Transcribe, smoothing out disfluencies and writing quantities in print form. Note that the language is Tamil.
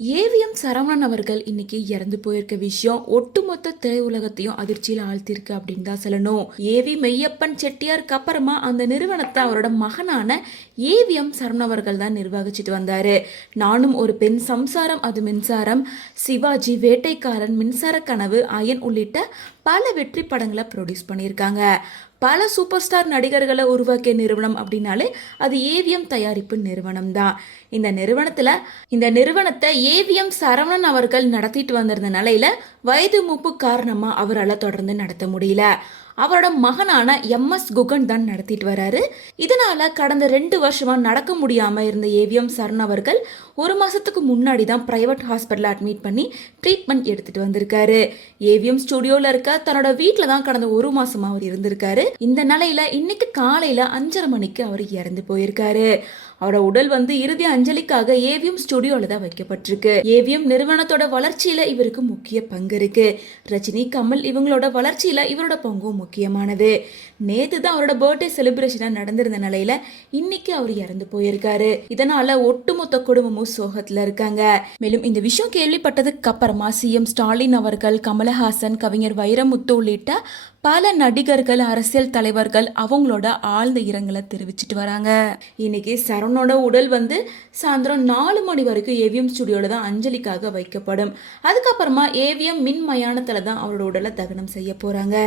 ஏவிஎம் சரவணன் அவர்கள் இன்னைக்கு இறந்து போயிருக்க விஷயம் ஒட்டுமொத்த திரையுலகத்தையும் அதிர்ச்சியில் ஆழ்த்திருக்கு அப்படின்னு தான் சொல்லணும். ஏவி மெய்யப்பன் செட்டியாருக்கு அப்புறமா அந்த நிறுவனத்தை அவரோட மகனான ஏவிஎம் சரவணன் அவர்கள் தான் நிர்வகிச்சுட்டு வந்தாரு. நானும் ஒரு பெண், சம்சாரம் அது மின்சாரம், சிவாஜி, வேட்டைக்காரன், மின்சார கனவு, அயன் உள்ளிட்ட பல வெற்றி படங்களை ப்ரொடியூஸ் பண்ணியிருக்காங்க. பல சூப்பர் ஸ்டார் நடிகர்களை உருவாக்கிய நிறுவனம் அப்படின்னாலே அது ஏவிஎம் தயாரிப்பு நிறுவனம் தான். இந்த நிறுவனத்தை ஏவிஎம் சரவணன் அவர்கள் நடத்திட்டு வந்திருந்த நிலையில வயது மூப்பு காரணமா அவரால் தொடர்ந்து நடத்த முடியல. அவரோட மகனான எம்எஸ் குகன் தான் நடத்திட்டு வராரு. இதனால கடந்த 2 வருஷமா நடக்க முடியாம இருந்த ஏவிஎம் சரண் அவர்கள் 1 மாசத்துக்கு முன்னாடி தான் பிரைவேட் ஹாஸ்பிட்டல் அட்மிட் பண்ணி ட்ரீட்மெண்ட் எடுத்துட்டு வந்திருக்காரு. ஏவிஎம் ஸ்டுடியோல இருக்க தன்னோட வீட்டில் தான் கடந்த 1 மாசமா அவர் இருந்திருக்காரு. இந்த நிலையில இன்னைக்கு காலையில 5:30 மணிக்கு அவர் இறந்து போயிருக்காரு. அவரோட உடல் இறுதி அஞ்சலிக்காக ஏவிஎம் ஸ்டுடியோல தான் வைக்கப்பட்டிருக்கு. ஏவிஎம் நிறுவனத்தோட வளர்ச்சியில இவருக்கு முக்கிய பங்கு இருக்கு. ரஜினி, கமல் இவங்களோட வளர்ச்சியில இவரோட பங்கும் முக்கியமானது. நேத்து தான் அவரோட பர்த்டே செலிப்ரேஷனா நடந்திருந்த நிலையில இன்னைக்கு அவர் இறந்து போயிருக்காரு. இதனால ஒட்டுமொத்த குடும்பமும் சோகத்துல இருக்காங்க. மேலும் இந்த விஷயம் கேள்விப்பட்டதுக்கு அப்புறமா சிஎம் ஸ்டாலின் அவர்கள், கமலஹாசன், கவிஞர் வைரமுத்து உள்ளிட்ட பல நடிகர்கள், அரசியல் தலைவர்கள் அவங்களோட ஆழ்ந்த இரங்கலை தெரிவிச்சிட்டு வராங்க. இன்னைக்கு சரவணோட உடல் சாயந்தரம் 4 மணி வரைக்கும் ஏவிஎம் ஸ்டுடியோல தான் அஞ்சலிக்காக வைக்கப்படும். அதுக்கப்புறமா ஏவிஎம் மின் மயானத்துல தான் அவரோட உடலை தகனம் செய்ய போறாங்க.